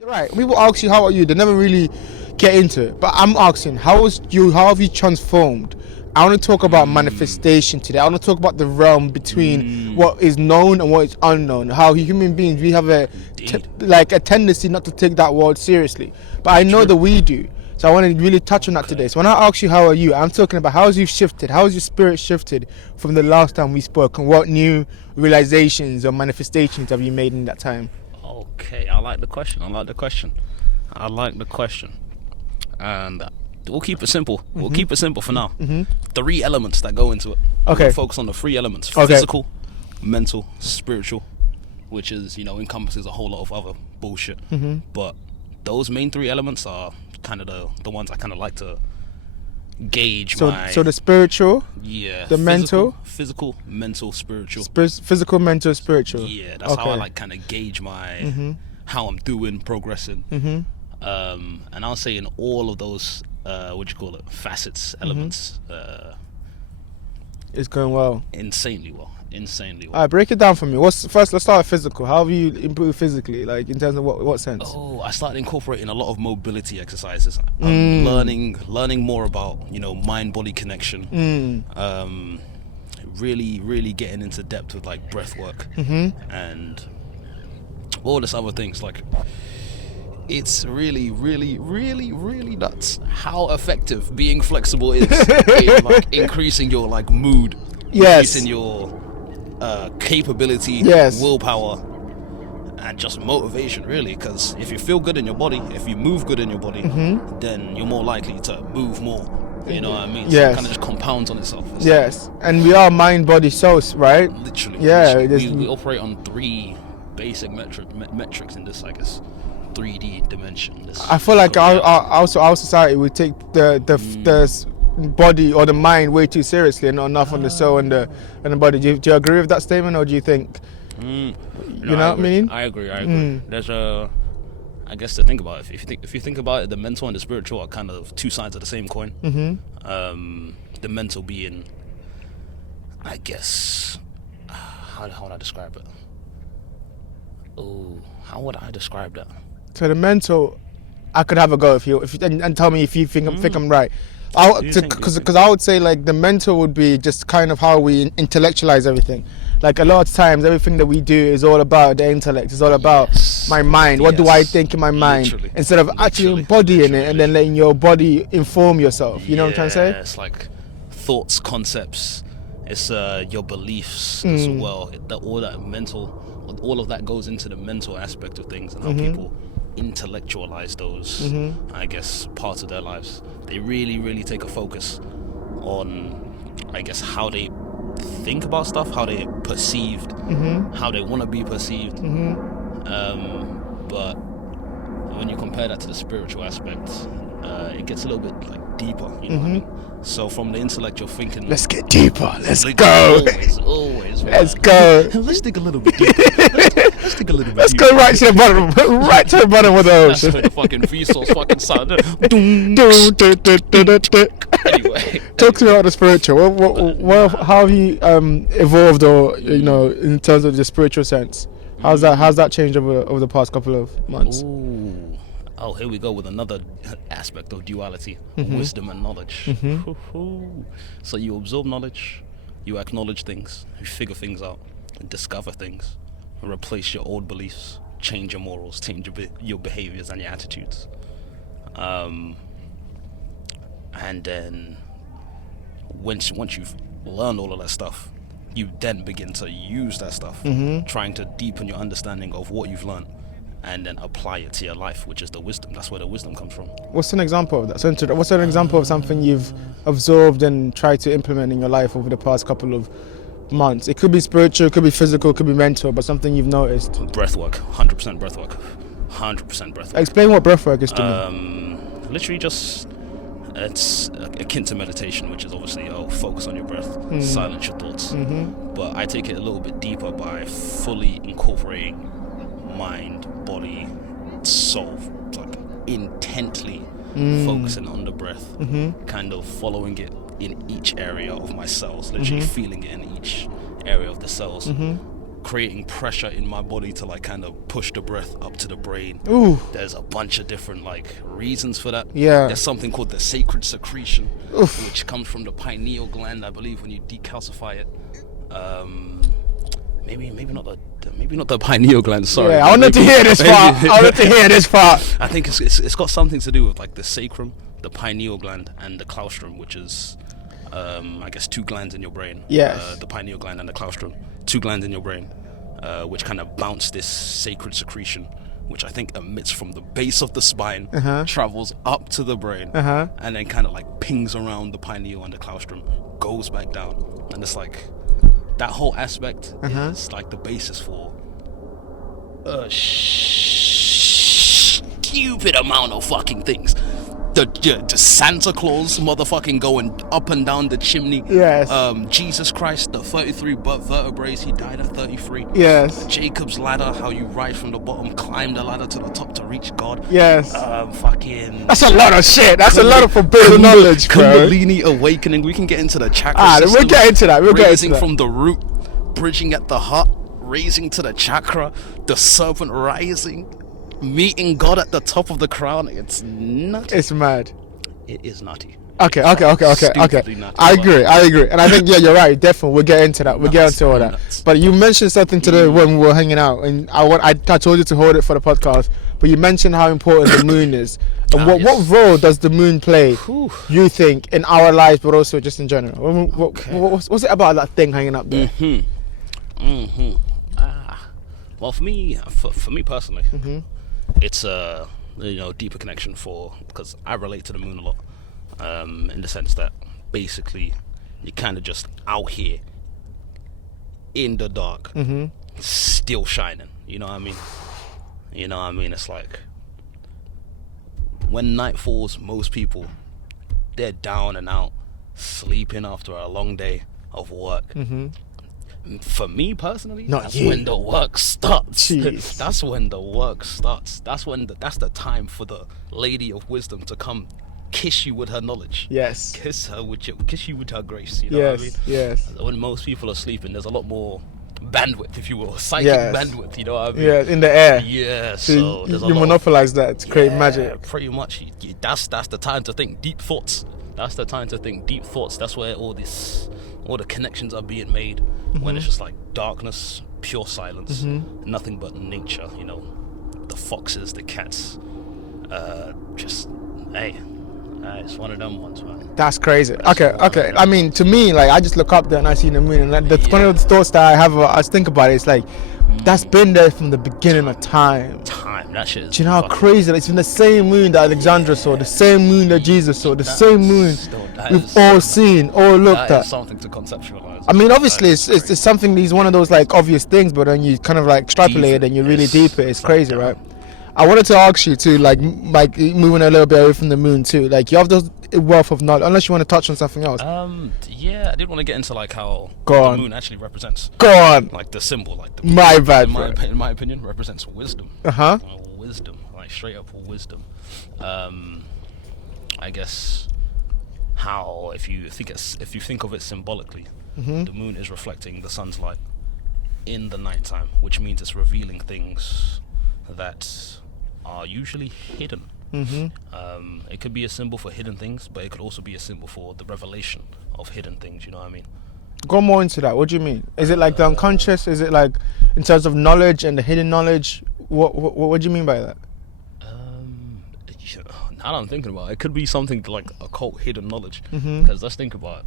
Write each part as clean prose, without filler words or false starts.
You're right. People ask you, how are you? They never really get into it. But I'm asking, how have you transformed? I want to talk about manifestation today. I want to talk about the realm between what is known and what is unknown. How human beings, we have a tendency not to take that word seriously. But I know that we do. So I want to really touch on that today. So when I ask you, how are you? I'm talking about how has you shifted? How has your spirit shifted from the last time we spoke? And what new realizations or manifestations have you made in that time? Okay, I like the question. And we'll keep it simple. We'll keep it simple for now. 3 elements that go into it. Okay. We'll focus on the 3 elements. Okay. Physical, mental, spiritual, which is, encompasses a whole lot of other bullshit. But those main 3 elements are kind of the ones I kind of like to gauge So the spiritual, the mental, physical, mental, spiritual. Physical, mental, spiritual. Yeah, that's how I like kind of gauge my how I'm doing, progressing. And I'll say in all of those facets, elements, It's going well. insanely well. All right, break it down for me. Let's start with physical. How have you improved physically? Like in terms of what sense? Oh, I started incorporating a lot of mobility exercises. I'm learning more about mind-body connection. Really getting into depth with like breath work and all this other things. Like, it's really nuts how effective being flexible is in like increasing your like mood, increasing your capability, willpower, and just motivation, really. Because if you feel good in your body, if you move good in your body, then you're more likely to move more. You know what I mean? So it kind of just compounds on itself. And we are mind, body, soul, right? Literally. We operate on 3 basic metrics in this, I guess, 3D dimension. I feel like our society would take the body or the mind way too seriously and not enough on the soul and the body. Do you agree with that statement, or do you think you know what I mean? I agree. There's I guess to think about it, if you think about it, the mental and the spiritual are kind of 2 sides of the same coin. The mental being, I guess, how would I describe it? How would I describe that? So the mental, I could have a go if you and tell me if you think I'm right. Because I would say like the mental would be just kind of how we intellectualize everything. Like a lot of times, everything that we do is all about the intellect. It's all about my mind. What do I think in my mind? Instead of actually embodying it and then letting your body inform yourself. You know what I'm trying to say? It's like thoughts, concepts. It's your beliefs as well. All that mental. All of that goes into the mental aspect of things and how people intellectualize those, I guess, parts of their lives. They really take a focus on, I guess, how they think about stuff, how they're perceived, how they want to be perceived. But when you compare that to the spiritual aspect, it gets a little bit like deeper, you know what I mean? So from the intellect, you're thinking, let's get deeper. Let's go. Always. Let's go. Let's dig a little bit deeper. Let's dig a little bit Let's deeper. go right to the bottom. Right to the bottom of the That's ocean. where the fucking Vsauce fucking sound. Anyway, Talk to me about the spiritual. How have you evolved, or in terms of the spiritual sense? How's that changed over the past couple of months? Oh, here we go with another aspect of duality, wisdom and knowledge. So you absorb knowledge, you acknowledge things, you figure things out, discover things, replace your old beliefs, change your morals, change your behaviors and your attitudes. And then once you've learned all of that stuff, you then begin to use that stuff, trying to deepen your understanding of what you've learned, and then apply it to your life, which is the wisdom. That's where the wisdom comes from. What's an example of that? So what's an example of something you've absorbed and tried to implement in your life over the past couple of months? It could be spiritual, it could be physical, it could be mental, but something you've noticed. Breath work, 100% breath work. 100% breath work. Explain what breath work is to me. Literally just, it's akin to meditation, which is obviously focus on your breath, silence your thoughts. But I take it a little bit deeper by fully incorporating mind, body, soul, like intently focusing on the breath, kind of following it in each area of my cells, literally feeling it in each area of the cells, creating pressure in my body to like kind of push the breath up to the brain. Ooh. There's a bunch of different like reasons for that. Yeah. There's something called the sacred secretion, Oof. which comes from the pineal gland, I believe, when you decalcify it. Maybe not the pineal gland. Sorry. Yeah, I wanted to hear this part. I wanted to hear this part. I think it's got something to do with like the sacrum, the pineal gland, and the claustrum, which is I guess two glands in your brain. Yes. The pineal gland and the claustrum, two glands in your brain, which kind of bounce this sacred secretion, which I think emits from the base of the spine, travels up to the brain, and then kind of like pings around the pineal and the claustrum, goes back down, and it's like that whole aspect is like the basis for a stupid amount of fucking things. The Santa Claus motherfucking going up and down the chimney. Yes. Jesus Christ, the 33 vertebrae, he died at 33. Yes. Jacob's ladder, how you rise from the bottom, climb the ladder to the top to reach God. Yes. Fucking. That's a lot of shit. That's a lot of forbidden knowledge, bro. Kundalini awakening. We can get into the chakra system. We'll get into that. Raising from the root, bridging at the heart, raising to the chakra, the serpent rising, meeting God at the top of the crown. It's nutty. It's mad. It is nutty. Okay. Stupidly nutty. I agree. And I think, yeah, you're right. Definitely, we'll get into that. We'll get into all that. But you mentioned something today when we were hanging out, and I told you to hold it for the podcast. But you mentioned how important the moon is. And what role does the moon play, you think, in our lives, but also just in general? What's it about that thing hanging up there? Well, for me personally, it's a deeper connection because I relate to the moon a lot, in the sense that basically you're kind of just out here in the dark, still shining. You know what I mean? It's like when night falls, most people, they're down and out, sleeping after a long day of work. For me personally, when the work starts. Jeez. That's when the work starts. That's the time for the lady of wisdom to come kiss you with her knowledge. Yes. Kiss you with her grace. You know what I mean? Yes. When most people are sleeping, there's a lot more bandwidth, if you will, psychic bandwidth. You know what I mean? Yeah, in the air. Yeah. So there's you monopolize that to create magic. Pretty much. That's the time to think deep thoughts. That's the time to think deep thoughts. That's where all the connections are being made, when it's just like darkness, pure silence, nothing but nature. The foxes, the cats, it's one of them ones, man. That's crazy. Okay. I mean, to me, like, I just look up there and I see the moon, and one of the thoughts that I have, I think about it, it's like, that's been there from the beginning of time. That shit is. Do you know how crazy? It's been the same moon that Alexandra saw, the same moon that Jesus saw, the same moon we've all seen, all looked that at. is something to conceptualize. I mean, obviously, it's something. It's one of those like obvious things, but then you kind of like extrapolate it and you really deep it. It's crazy, right? I wanted to ask you too, like moving a little bit away from the moon too. Like, you have this wealth of knowledge. Unless you want to touch on something else. Yeah, I did want to get into like how the moon actually represents. Go on. Like the symbol, like the My bad, in my opinion, represents wisdom. Wisdom, like straight up wisdom. I guess how if you think of it symbolically, the moon is reflecting the sun's light in the nighttime, which means it's revealing things that are usually hidden. It could be a symbol for hidden things, but it could also be a symbol for the revelation of hidden things. You know what I mean? Go more into that. What do you mean? Is it like the unconscious? Is it like in terms of knowledge and the hidden knowledge? What do you mean by that? Now that I'm thinking about it, it could be something like occult hidden knowledge. Because let's think about it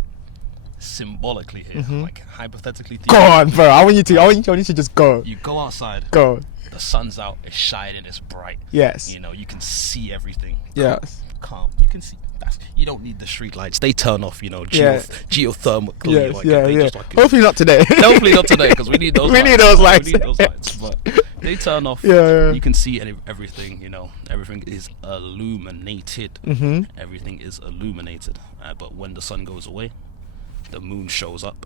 symbolically here, like hypothetically. Go on, bro. I want you to just go. You go outside. Go. The sun's out. It's shining. It's bright. Yes. You can see everything. Yes. Calm. You can see. You don't need the street lights. They turn off. Geothermally. Yeah. Hopefully not today. Hopefully not today, because we need those. We need those lights. But they turn off. Yeah. You can see everything. Everything is illuminated. Everything is illuminated. But when the sun goes away, the moon shows up.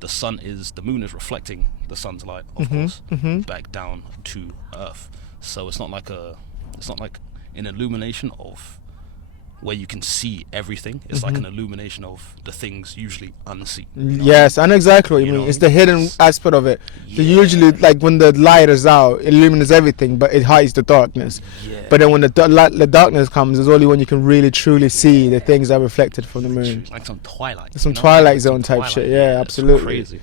The moon is reflecting the sun's light, of course, back down to Earth. So it's not like an illumination of where you can see everything. It's like an illumination of the things usually unseen. Yes, and exactly what you mean. It's the hidden aspect of it. So usually, like when the light is out, it illuminates everything, but it hides the darkness. Yeah. But then when the darkness comes, it's only when you can really truly see the things that are reflected from the moon. It's like some Twilight. Some Twilight Zone type shit. Yeah, It's absolutely. crazy.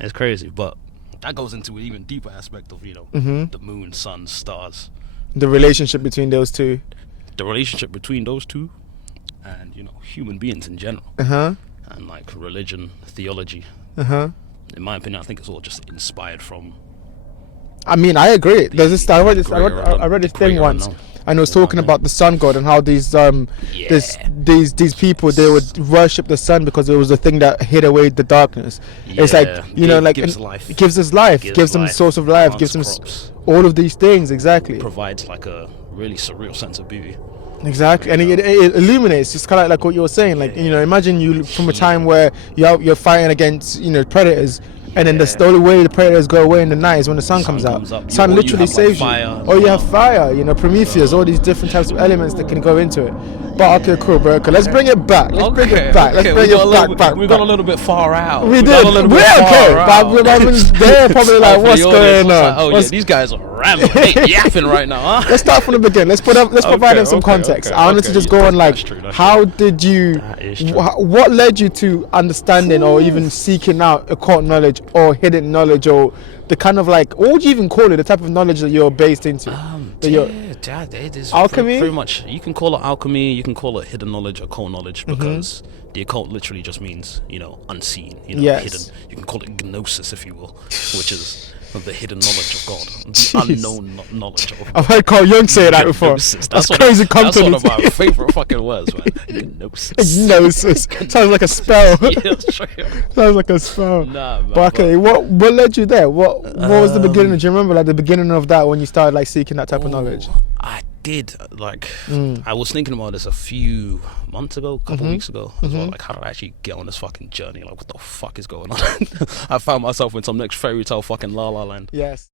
It's crazy, but that goes into an even deeper aspect of the moon, sun, stars, The relationship between those two. the relationship between those two, and human beings in general, and like religion, theology. In my opinion, I think it's all just inspired from. I mean, I agree. There's this. I read this thing greater once, unknown. and it was talking about the sun god and how these these people, they would worship the sun because it was the thing that hid away the darkness. It's like like gives life. It gives us life, gives them life, source of life, plants, gives them crops. all of these things. Exactly. Provides like a really surreal sense of beauty. Exactly, and it illuminates. It's kind of like what you were saying. Like imagine you from a time where you're fighting against predators, and then the only way the predators go away in the night is when the sun comes out. Sun literally saves you. Or you have fire. Prometheus. All these different types of elements that can go into it. But okay, cool, bro. Okay, let's bring it back. Let's bring it back. We got a little bit far out. We did. We're okay, but they're probably like, what's going on? These guys are yapping right now, huh? Let's start from the beginning. Let's provide them some context. I wanted to just go on like, how did you? What led you to understanding or even seeking out occult knowledge or hidden knowledge, or the kind of like, what would you even call it? The type of knowledge that you're based into. It is alchemy. Pretty much. You can call it alchemy. You can call it hidden knowledge, occult knowledge, because the occult literally just means unseen. Hidden. You can call it gnosis if you will, which is the hidden knowledge of God, the unknown knowledge of. I've heard Carl Jung say that before. That's crazy compliment. That's one of my favorite fucking words, man. Gnosis. Gnosis. Sounds like a spell. Yeah, straight up. Sounds like a spell. Nah, man, but okay, what led you there? What was the beginning? Do you remember like the beginning of that when you started like seeking that type of knowledge? I did. Like, I was thinking about this a few months ago, a couple weeks ago as well. Like, how did I actually get on this fucking journey? Like, what the fuck is going on? I found myself in some next fairy tale fucking La La Land. Yes.